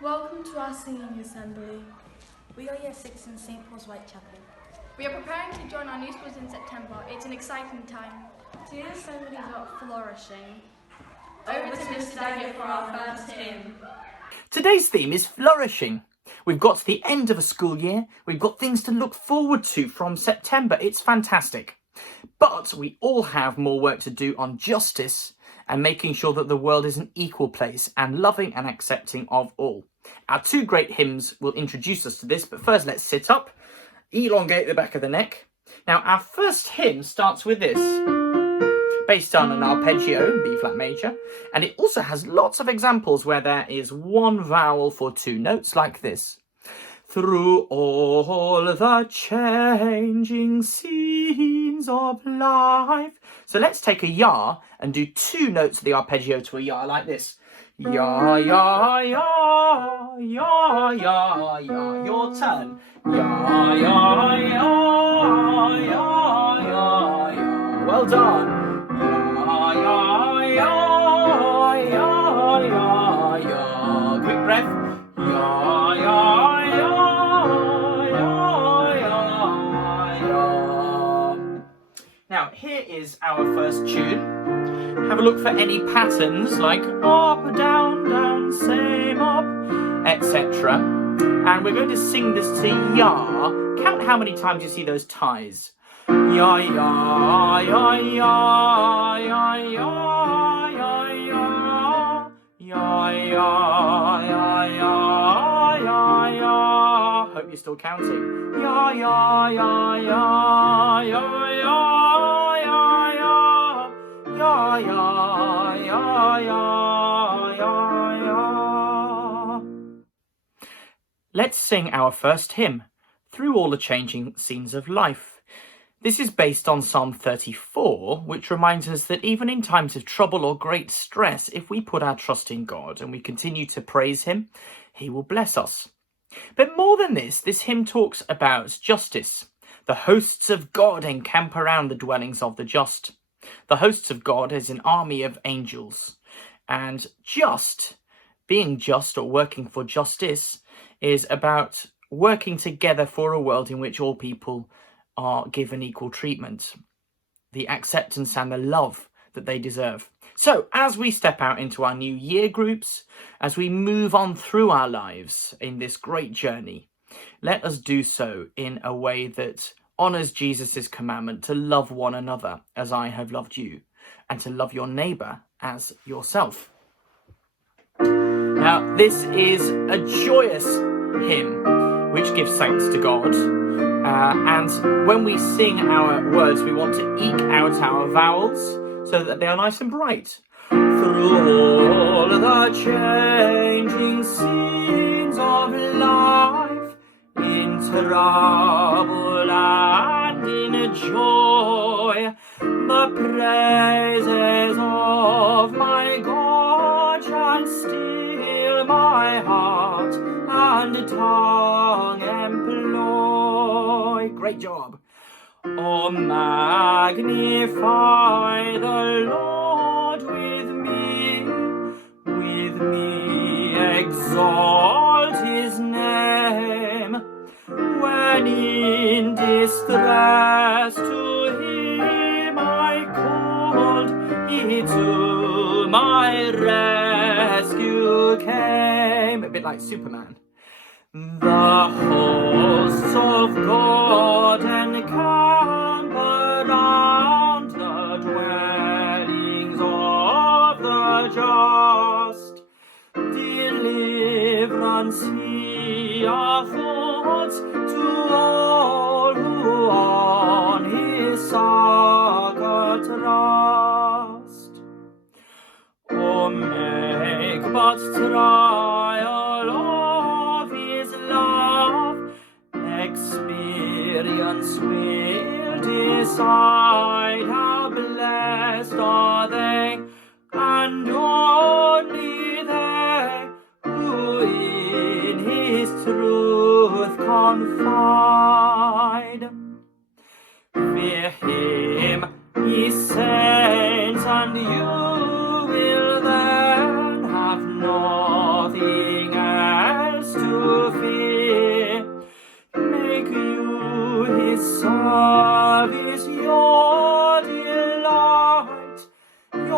Welcome to our singing assembly. We are Year 6 in St Paul's Whitechapel. We are preparing to join our new schools in September. It's an exciting time. Today's assembly is about flourishing. Over to Mr. Daggett for our first hymn. Today's theme is flourishing. We've got to the end of a school year. We've got things to look forward to from September. It's fantastic. But we all have more work to do on justice and making sure that the world is an equal place and loving and accepting of all. Our two great hymns will introduce us to this, but first let's sit up, elongate the back of the neck. Now our first hymn starts with this, based on an arpeggio, B flat major, and it also has lots of examples where there is one vowel for two notes like this. Through all the changing scenes of life. So let's take a ya and do two notes of the arpeggio to a ya like this. Ya, ya, ya, ya, ya, ya. Your turn. Ya, ya, ya, ya, ya, ya. Well done. Ya, ya, ya, ya, ya, ya. Quick breath. Ya, ya, ya, ya, ya, ya. Now, here is our first tune. Have a look for any patterns like up, down, down, same, up, etc. And we're going to sing this to ya. Count how many times you see those ties. Ya, ya, ya, ya, ya, ya, ya, ya, ya, ya, ya, ya, ya, ya. Hope you're still counting. Ya, ya, ya, ya, ya, ya, ya, ya. Ya, ya, ya, ya, ya, ya. Let's sing our first hymn, Through All the Changing Scenes of Life. This is based on Psalm 34, which reminds us that even in times of trouble or great stress, if we put our trust in God and we continue to praise him, he will bless us. But more than this hymn talks about justice. The hosts of God encamp around the dwellings of the just. The hosts of God is an army of angels. And being just or working for justice is about working together for a world in which all people are given equal treatment, the acceptance and the love that they deserve. So as we step out into our new year groups, as we move on through our lives in this great journey, let us do so in a way that honours Jesus' commandment to love one another as I have loved you, and to love your neighbour as yourself. Now, this is a joyous hymn which gives thanks to God. And when we sing our words, we want to eke out our vowels so that they are nice and bright. Through all the changing scenes of life, in trouble and in joy, the praises of my God shall still my heart and tongue employ. Great job. Oh, magnify the Lord with me, exalt his name. When in distress to him I called, he to my rescue came. A bit like Superman. The hosts of God encamp around the dwellings of the just. Deliverance he affords to all who on his succor trust. Oh, make but trial of his love, experience will decide how blessed are they, and only they who in his truth confide. Fear him, ye saints, and you will then have nothing else.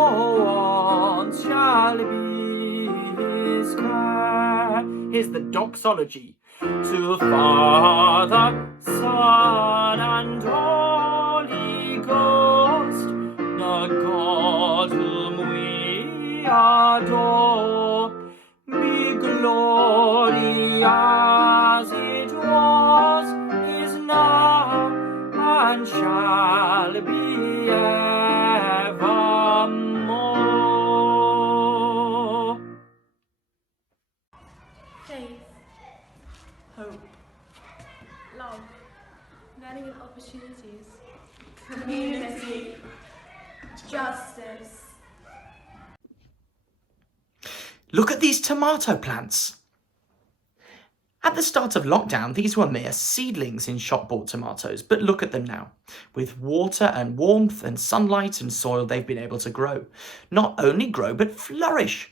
want shall be his care. Here's the doxology. To Father, Son, and Holy Ghost, the God whom we adore, be glory as it was, is now, and shall be evermore. Faith, Hope. love, learning and opportunities, Community. justice. Look at these tomato plants. At the start of lockdown, these were mere seedlings in shop-bought tomatoes, but look at them now. With water and warmth and sunlight and soil, they've been able to grow. Not only grow, but flourish.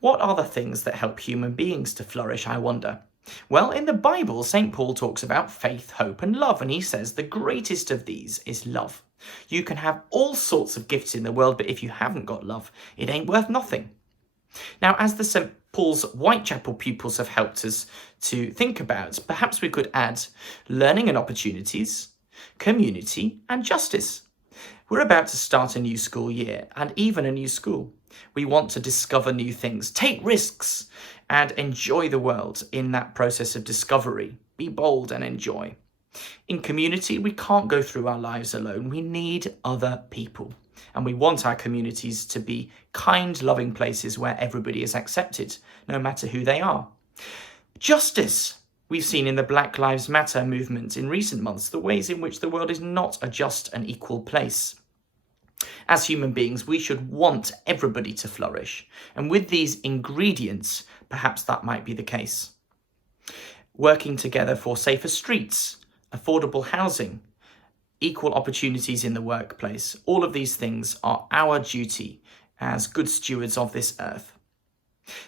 What are the things that help human beings to flourish, I wonder? Well, in the Bible, St. Paul talks about faith, hope, and love, and he says the greatest of these is love. You can have all sorts of gifts in the world, but if you haven't got love, it ain't worth nothing. Now, as the St. Paul's Whitechapel pupils have helped us to think about, perhaps we could add learning and opportunities, community, and justice. We're about to start a new school year, and even a new school. We want to discover new things, take risks, and enjoy the world in that process of discovery. Be bold and enjoy. In community, we can't go through our lives alone. We need other people. And we want our communities to be kind, loving places where everybody is accepted, no matter who they are. Justice. We've seen in the Black Lives Matter movement in recent months the ways in which the world is not a just and equal place. As human beings, we should want everybody to flourish. And with these ingredients, perhaps that might be the case. Working together for safer streets, affordable housing, equal opportunities in the workplace. All of these things are our duty as good stewards of this earth.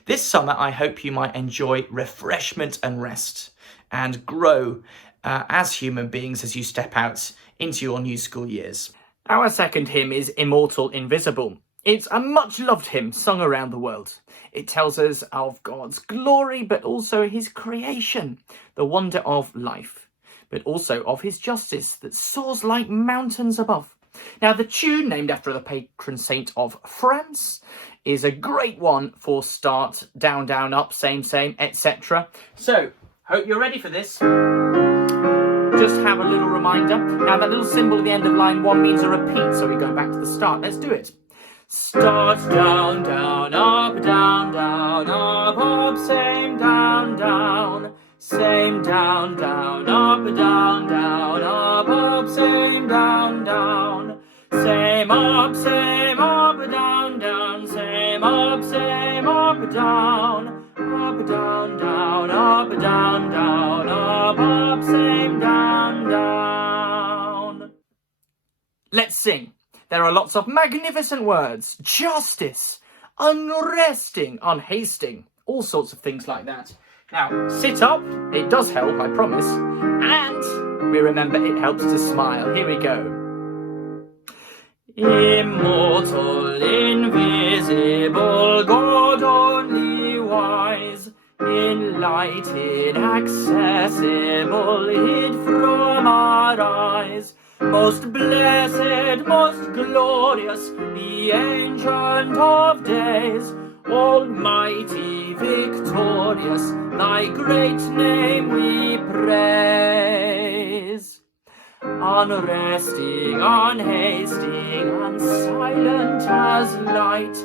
This summer, I hope you might enjoy refreshment and rest and grow as human beings as you step out into your new school years. Our second hymn is Immortal Invisible. It's a much-loved hymn sung around the world. It tells us of God's glory, but also his creation, the wonder of life, but also of his justice that soars like mountains above. Now, the tune, named after the patron saint of France, is a great one for start, down, down, up, same, etc. So, hope you're ready for this. Just have a little reminder. Now, that little symbol at the end of line 1 means a repeat, so we go back to the start. Let's do it. Start, down, down, up, down, down, up, same, down, down. Same, down, down, up, down, down, up, same, down, down. Same, up, down, down, same, up, down. Up, down, down, up, down, down, up, same, down, down. Let's sing. There are lots of magnificent words. Justice, unresting, unhasting, all sorts of things like that. Now, sit up. It does help, I promise. And we remember it helps to smile. Here we go. Immortal, invisible, God only wise, in light inaccessible, hid from our eyes. Most blessed, most glorious, the Ancient of Days, Almighty, victorious, thy great name we praise. Unresting, unhasting, unsilent as light,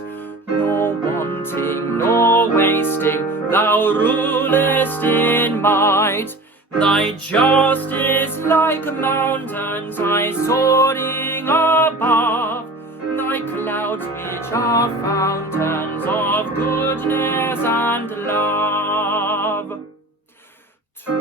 nor wanting, nor wasting, thou rulest in might. Thy justice like mountains, thy soaring above, thy clouds which are fountains of goodness and love. To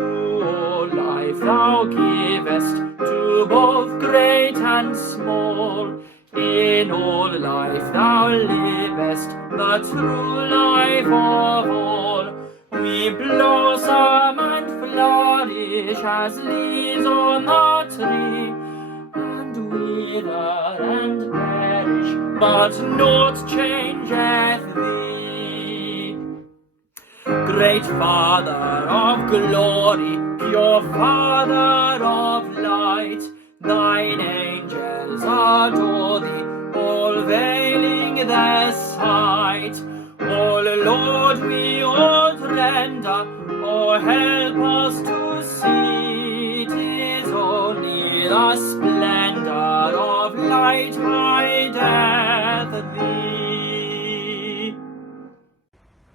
all life thou givest, to both great and small. In all life thou livest, the true life of all. We blossom and flourish as leaves on the tree, and wither and perish perish, but naught changeth thee. Great Father of glory, pure Father of light, thine angels adore thee, all veiling their sight. O Lord, we would render, oh help us to see, it is only the splendour of light hideth thee.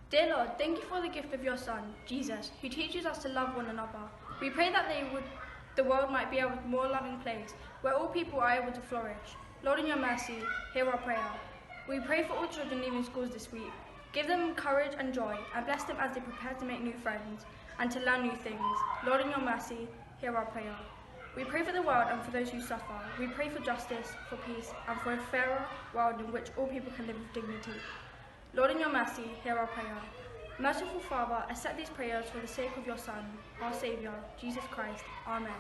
Dear Lord, thank you for the gift of your Son, Jesus, who teaches us to love one another. We pray that the world might be a more loving place, where all people are able to flourish. Lord, in your mercy, hear our prayer. We pray for all children leaving schools this week. Give them courage and joy, and bless them as they prepare to make new friends and to learn new things. Lord, in your mercy, hear our prayer. We pray for the world and for those who suffer. We pray for justice, for peace, and for a fairer world in which all people can live with dignity. Lord, in your mercy, hear our prayer. Merciful Father, accept these prayers for the sake of your Son, our Saviour, Jesus Christ. Amen.